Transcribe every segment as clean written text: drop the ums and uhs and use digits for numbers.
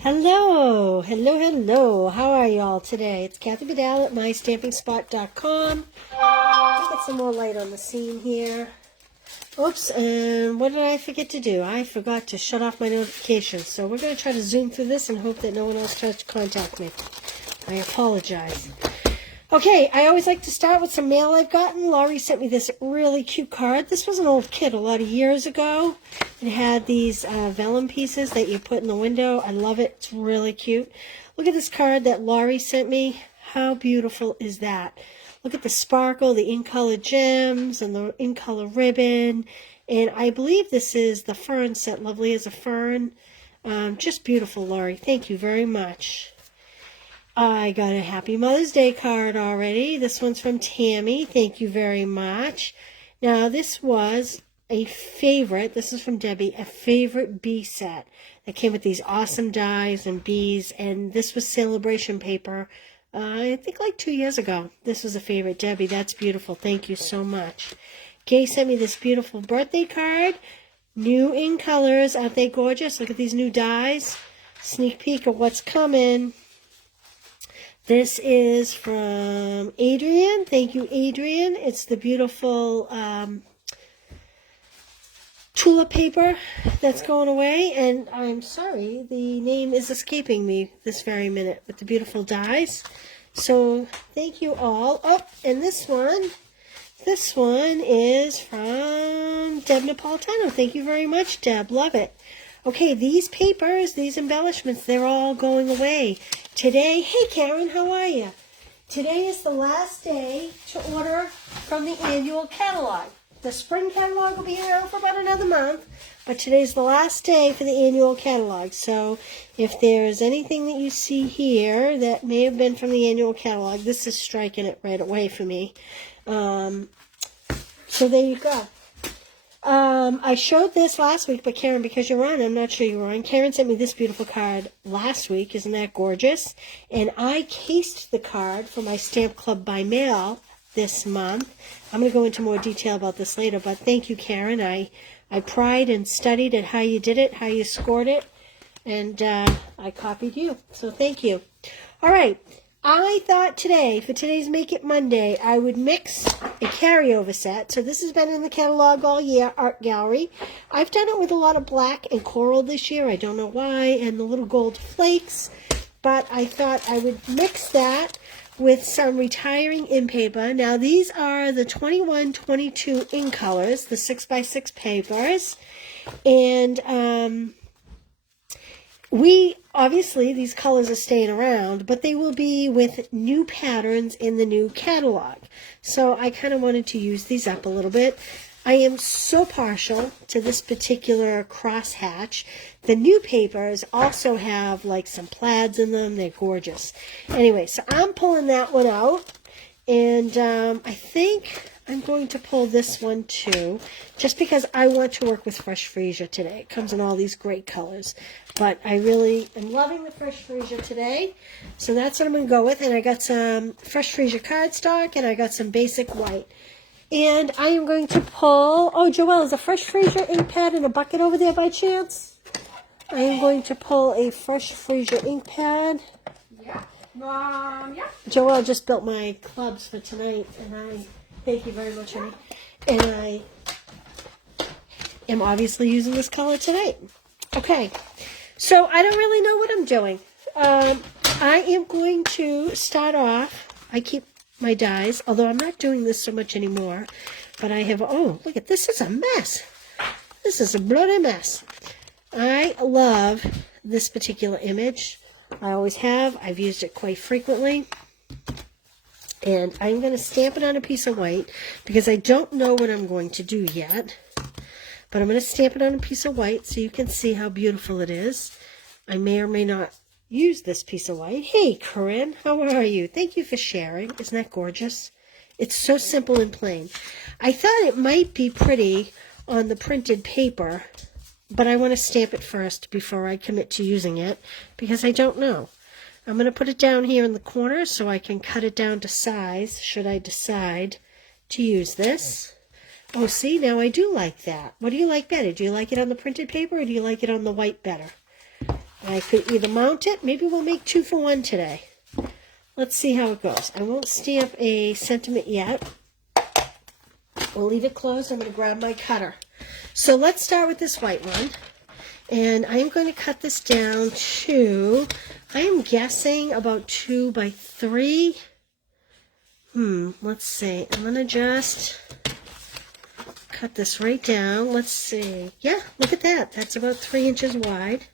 Hello, hello, hello. How are y'all today? It's Kathy Bedell at MyStampingSpot.com. Let's get some more light on the scene here. Oops, and what did I forget to do? I forgot to shut off my notifications. So we're going to try to zoom through this and hope that no one else tries to contact me. I apologize. Okay, I always like to start with some mail I've gotten. Laurie sent me this really cute card. This was an old kit a lot of years ago. It had these vellum pieces that you put in the window. I love it. It's really cute. Look at this card that Laurie sent me. How beautiful is that? Look at the sparkle, the in-color gems, and the in-color ribbon. And I believe this is the fern set, Lovely as a Fern. Just beautiful, Laurie. Thank you very much. I got a Happy Mother's Day card already. This one's from Tammy. Thank you very much. Now, this was a favorite. This is from Debbie, a favorite bee set that came with these awesome dies and bees. And this was celebration paper, I think like 2 years ago. This was a favorite. Debbie, that's beautiful. Thank you so much. Gay sent me this beautiful birthday card. New in colors. Aren't they gorgeous? Look at these new dies. Sneak peek of what's coming. This is from Adrian. Thank you, Adrian. It's the beautiful tulip paper that's going away. And I'm sorry, the name is escaping me this very minute with the beautiful dies. So thank you all. Oh, and this one is from Deb Napolitano. Thank you very much, Deb. Love it. Okay, these papers, these embellishments, they're all going away. Today, hey Karen, how are you? Today is the last day to order from the annual catalog. The spring catalog will be around for about another month, but today's the last day for the annual catalog. So if there's anything that you see here that may have been from the annual catalog, this is striking it right away for me. So there you go. I showed this last week, but Karen, because you're on, I'm not sure you were on. Karen sent me this beautiful card last week. Isn't that gorgeous? And I cased the card for my Stamp Club by mail this month. I'm going to go into more detail about this later, but thank you, Karen. I pried and studied at how you did it, how you scored it, and I copied you. So thank you. All right. I thought today, for today's Make It Monday, I would mix a carryover set. So this has been in the catalog all year, Art Gallery. I've done it with a lot of black and coral this year. I don't know why, and the little gold flakes. But I thought I would mix that with some retiring in paper. Now these are the 21-22 in colors, the 6x6 papers. And obviously, these colors are staying around, but they will be with new patterns in the new catalog. So I kind of wanted to use these up a little bit. I am so partial to this particular crosshatch. The new papers also have like some plaids in them. They're gorgeous. Anyway, so I'm pulling that one out. And I think I'm going to pull this one too, just because I want to work with Fresh Freesia today. It comes in all these great colors. But I really am loving the Fresh Freesia today. So that's what I'm going to go with. And I got some Fresh Freesia cardstock, and I got some basic white. And I am going to pull, oh, Joelle, is a Fresh Freesia ink pad in a bucket over there by chance? I am going to pull a Fresh Freesia ink pad. Yeah. Yeah. Joelle just built my clubs for tonight, and I thank you very much, honey. And I am obviously using this color tonight. Okay, so I don't really know what I'm doing. I am going to start off, I keep my dies, although I'm not doing this so much anymore, but I have, oh, look at this, is a mess. This is a bloody mess. I love this particular image. I always have. I've used it quite frequently. And I'm going to stamp it on a piece of white because I don't know what I'm going to do yet. But I'm going to stamp it on a piece of white so you can see how beautiful it is. I may or may not use this piece of white. Hey, Corinne, how are you? Thank you for sharing. Isn't that gorgeous? It's so simple and plain. I thought it might be pretty on the printed paper, but I want to stamp it first before I commit to using it because I don't know. I'm going to put it down here in the corner so I can cut it down to size should I decide to use this. Oh, see, now I do like that. What do you like better? Do you like it on the printed paper or do you like it on the white better? I could either mount it. Maybe we'll make 2 for 1 today. Let's see how it goes. I won't stamp a sentiment yet. We'll leave it closed. I'm going to grab my cutter. So let's start with this white one. And I'm going to cut this down to, I am guessing about 2 by 3. Let's see. I'm going to just cut this right down. Let's see. Yeah, look at that. That's about 3 inches wide.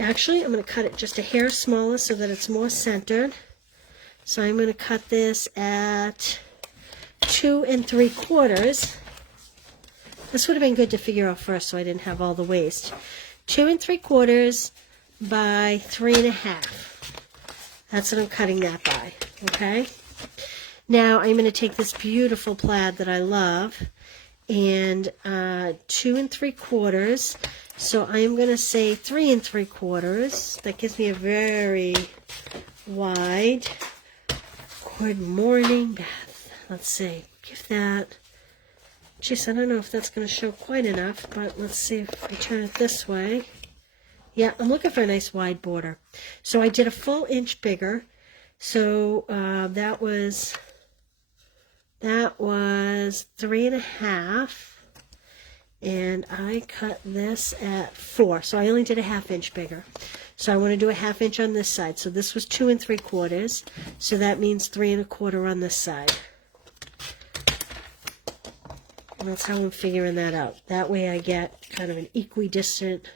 Actually, I'm going to cut it just a hair smaller so that it's more centered. So I'm going to cut this at 2 3/4. This would have been good to figure out first so I didn't have all the waste. 2 3/4 by 3 1/2. That's what I'm cutting that by. Okay. Now I'm going to take this beautiful plaid that I love and 2 3/4. So I'm going to say 3 3/4. That gives me a very wide. Good morning, Beth. Let's see. Give that. Jeez, I don't know if that's going to show quite enough, but let's see if I turn it this way. Yeah, I'm looking for a nice wide border. So I did a full inch bigger. So that was 3 1/2. And I cut this at 4. So I only did a 1/2 inch bigger. So I want to do a 1/2 inch on this side. So this was 2 3/4. So that means 3 1/4 on this side. And that's how I'm figuring that out. That way I get kind of an equidistant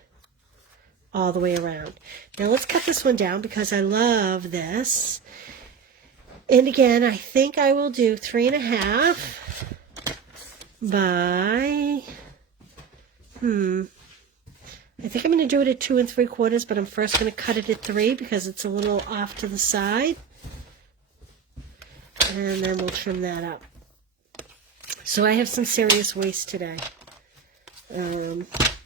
all the way around. Now let's cut this one down because I love this. And again, I think I will do 3 1/2 by... I think I'm going to do it at 2 3/4, but I'm first going to cut it at 3 because it's a little off to the side. And then we'll trim that up. So I have some serious waste today.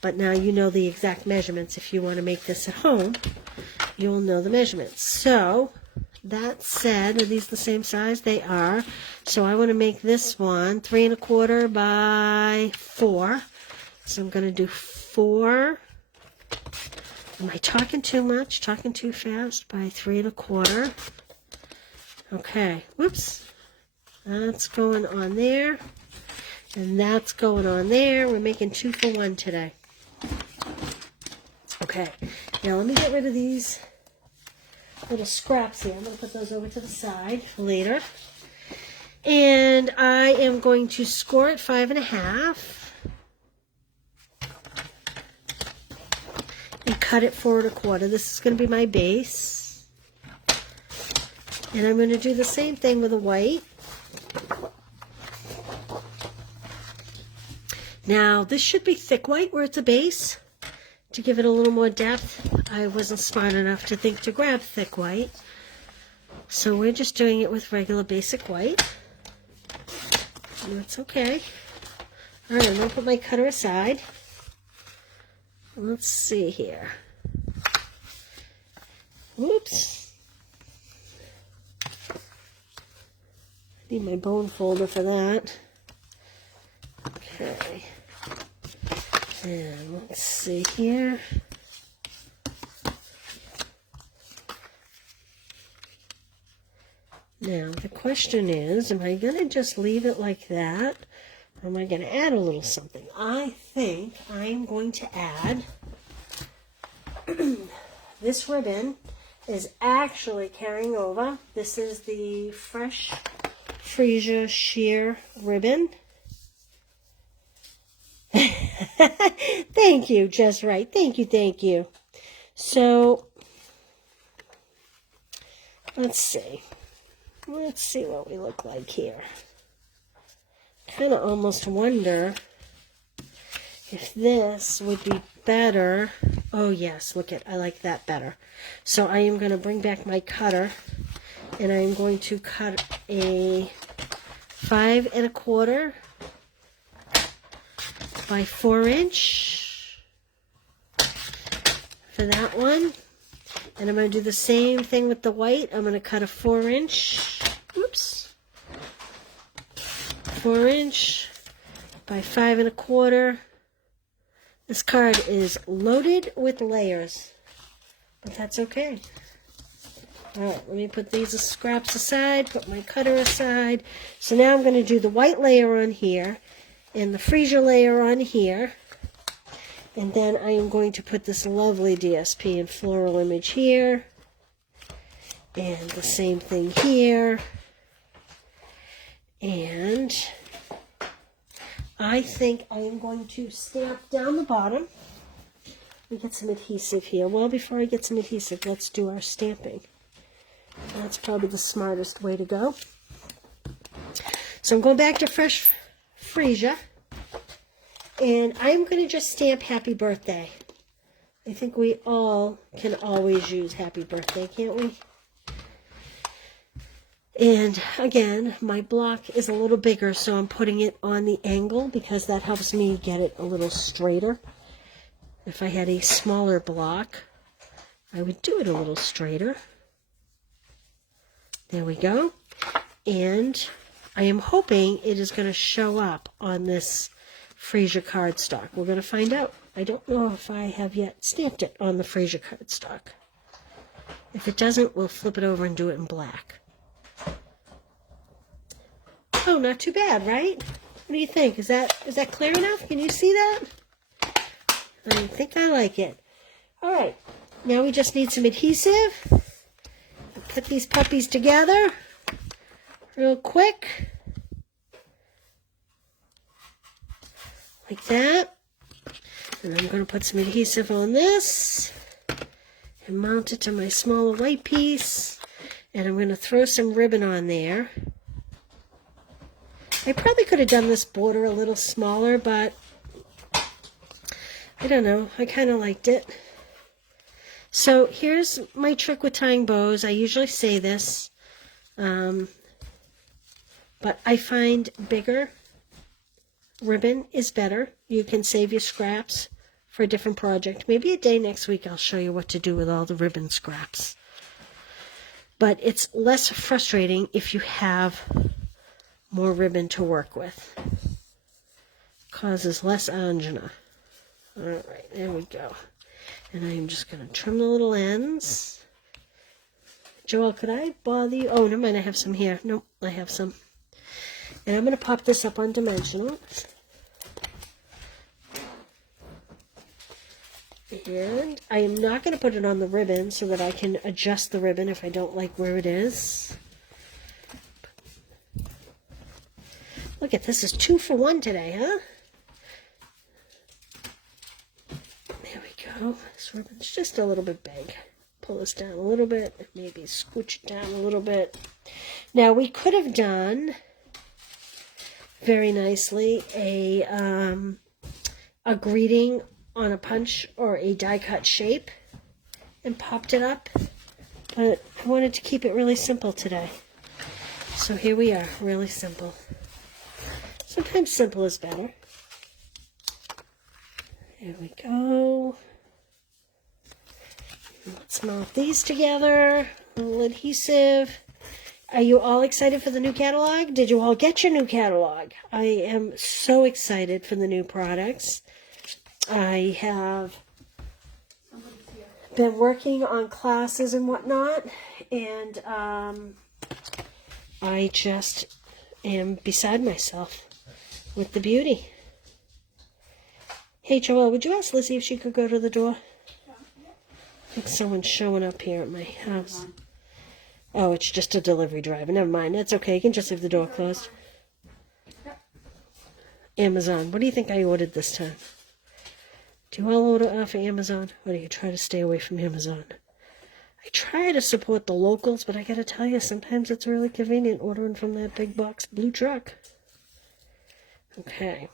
But now you know the exact measurements. If you want to make this at home, you'll know the measurements. So that said, are these the same size? They are. So I want to make this one 3 1/4 by 4. So I'm going to do 4. Am I talking too much? Talking too fast? By 3 1/4. Okay. Whoops. That's going on there. And that's going on there. We're making 2 for 1 today. Okay. Now let me get rid of these little scraps here. I'm going to put those over to the side for later. And I am going to score it 5 1/2. And cut it 4 1/4. This is going to be my base. And I'm going to do the same thing with the white. Now, this should be thick white where it's a base to give it a little more depth. I wasn't smart enough to think to grab thick white. So we're just doing it with regular basic white. And that's okay. All right, I'm going to put my cutter aside. Let's see here. Whoops. I need my bone folder for that. Okay. And let's see here. Now, the question is, am I going to just leave it like that? Or am I going to add a little something? I think I'm going to add, this ribbon is actually carrying over. This is the Fresh Freesia sheer ribbon. Thank you, just right. Thank you. So, let's see. Let's see what we look like here. Kind of almost wonder if this would be better. Oh yes, look at, I like that better. So I am going to bring back my cutter and I am going to cut a 5 1/4 by 4 inch for that one. And I'm going to do the same thing with the white. I'm going to cut a 4 inch, oops, 4 inch by 5 1/4. This card is loaded with layers. but that's okay. All right, let me put these scraps aside, put my cutter aside. So now I'm going to do the white layer on here and the freesia layer on here. And then I am going to put this lovely DSP and floral image here. And the same thing here. And I think I am going to stamp down the bottom. Let me get some adhesive here. Well, before I get some adhesive, let's do our stamping. That's probably the smartest way to go. So I'm going back to fresh freesia. And I'm going to just stamp happy birthday. I think we all can always use happy birthday, can't we? And again, my block is a little bigger, so I'm putting it on the angle because that helps me get it a little straighter. If I had a smaller block, I would do it a little straighter. There we go. And I am hoping it is going to show up on this freesia cardstock. We're going to find out. I don't know if I have yet stamped it on the freesia cardstock. If it doesn't, we'll flip it over and do it in black. Oh, not too bad, right? What do you think? Is that clear enough? Can you see that? I think I like it. All right. Now we just need some adhesive. Put these puppies together real quick. Like that. And I'm going to put some adhesive on this and mount it to my smaller white piece. And I'm going to throw some ribbon on there. I probably could have done this border a little smaller, but I don't know. I kind of liked it. So here's my trick with tying bows. I usually say this, but I find bigger ribbon is better. You can save your scraps for a different project. Maybe a day next week I'll show you what to do with all the ribbon scraps. But it's less frustrating if you have more ribbon to work with. Causes less angina. All right, there we go. And I am just going to trim the little ends. Joelle, could I bother you? Oh, never mind, I have some here. Nope, I have some. And I'm going to pop this up on dimensional. And I am not going to put it on the ribbon so that I can adjust the ribbon if I don't like where it is. Look at this, is 2 for 1 today, huh? There we go. This ribbon's just a little bit big. Pull this down a little bit, maybe scooch it down a little bit. Now we could have done very nicely a greeting on a punch or a die cut shape and popped it up, but I wanted to keep it really simple today. So here we are, really simple. Sometimes simple is better. There we go. Let's mount these together. A little adhesive. Are you all excited for the new catalog? Did you all get your new catalog? I am so excited for the new products. I have been working on classes and whatnot, and I just am beside myself with the beauty. Hey, Joelle, would you ask Lizzie if she could go to the door? I think someone's showing up here at my house. Oh, it's just a delivery driver. Never mind. That's okay. You can just leave the door closed. Amazon. What do you think I ordered this time? Do you all order off of Amazon? Or do you try to stay away from Amazon? I try to support the locals, but I gotta tell you, sometimes it's really convenient ordering from that big box blue truck. Okay.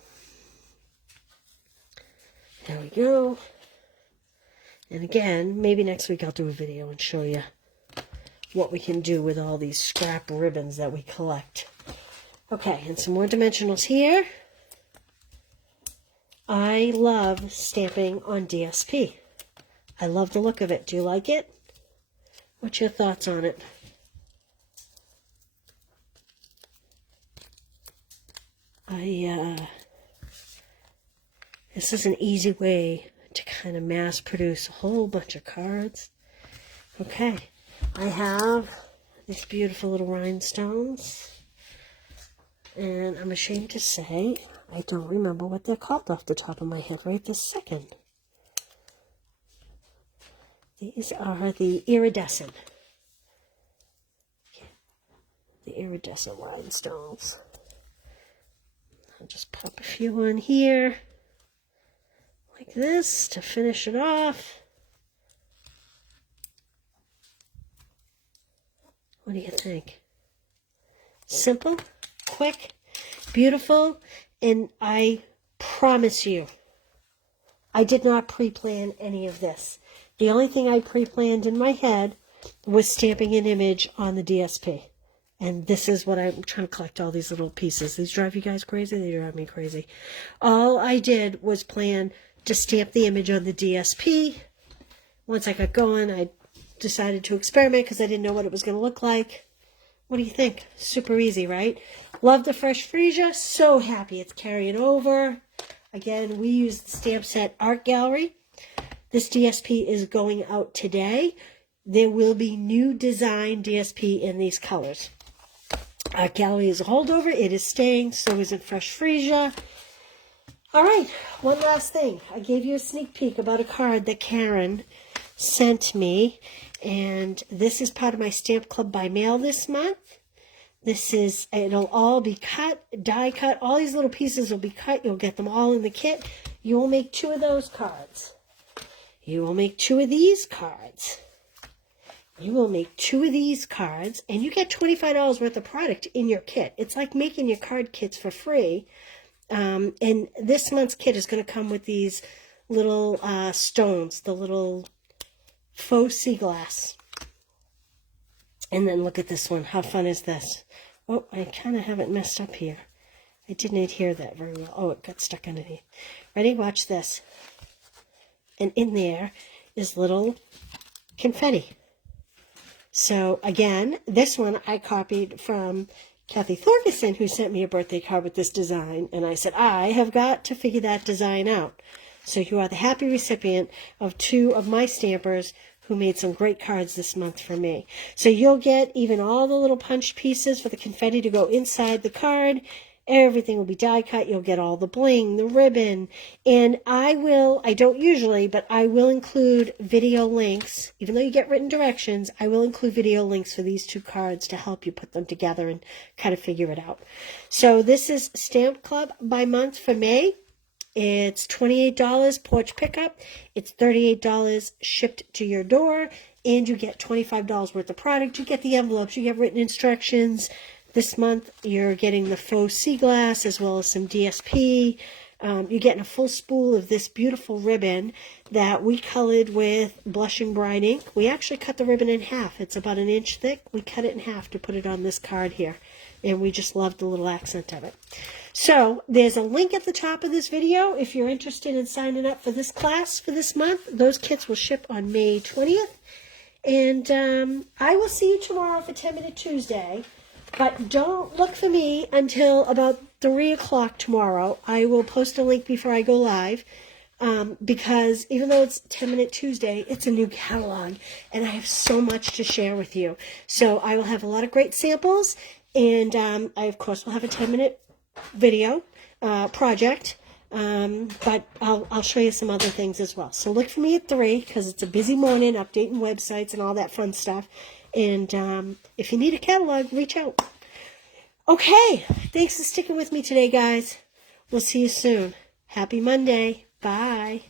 There we go. And again, maybe next week I'll do a video and show you what we can do with all these scrap ribbons that we collect. Okay, and some more dimensionals here. I love stamping on DSP. I love the look of it. Do you like it? What's your thoughts on it? This is an easy way to kind of mass produce a whole bunch of cards Okay, I have these beautiful little rhinestones, and I'm ashamed to say I don't remember what they're called off the top of my head right this second. These are the iridescent. The iridescent rhinestones. I'll just pop a few on here, like this, to finish it off. What do you think? Simple, quick, beautiful, and I promise you, I did not pre-plan any of this. The only thing I pre-planned in my head was stamping an image on the DSP. And this is what I'm trying to collect, all these little pieces. These drive you guys crazy? They drive me crazy. All I did was plan to stamp the image on the DSP. Once I got going, I decided to experiment because I didn't know what it was going to look like. What do you think? Super easy, right? Love the fresh freesia. So happy it's carrying over. Again, we use the Stamp Set Art Gallery. This DSP is going out today. There will be new design DSP in these colors. Art Gallery is a holdover. It is staying. So isn't fresh freesia. All right, one last thing. I gave you a sneak peek about a card that Karen sent me, and this is part of my Stamp Club by mail this month. It'll all be cut, die cut. All these little pieces will be cut. You'll get them all in the kit. You will make 2 of those cards. You will make 2 of these cards. You will make 2 of these cards, and you get $25 worth of product in your kit. It's like making your card kits for free. And this month's kit is going to come with these little stones, the little faux sea glass. And then look at this one. How fun is this? Oh, I kind of have it messed up here. I didn't adhere that very well. Oh, it got stuck underneath. Ready? Watch this. And in there is little confetti. So again, this one I copied from Kathy Thorgerson, who sent me a birthday card with this design. And I said, I have got to figure that design out. So you are the happy recipient of 2 of my stampers who made some great cards this month for me. So you'll get even all the little punch pieces for the confetti to go inside the card. Everything will be die cut. You'll get all the bling, the ribbon. And I don't usually, but I will include video links. Even though you get written directions, I will include video links for these 2 cards to help you put them together and kind of figure it out. So this is Stamp Club by month for May. It's $28 porch pickup. It's $38 shipped to your door. And you get $25 worth of product. You get the envelopes. You get written instructions. This month, you're getting the faux sea glass as well as some DSP. You're getting a full spool of this beautiful ribbon that we colored with Blushing Bride ink. We actually cut the ribbon in half. It's about 1 inch thick. We cut it in half to put it on this card here. And we just love the little accent of it. So there's a link at the top of this video if you're interested in signing up for this class for this month. Those kits will ship on May 20th. And I will see you tomorrow for 10-Minute Tuesday. But don't look for me until about 3 o'clock tomorrow. I will post a link before I go live. Because even though it's 10-Minute Tuesday, it's a new catalog. And I have so much to share with you. So I will have a lot of great samples. And I, of course, will have a 10-minute video project. But I'll show you some other things as well. So look for me at 3 because it's a busy morning updating websites and all that fun stuff. And if you need a catalog, reach out. Okay, thanks for sticking with me today, guys. We'll see you soon. Happy Monday. Bye.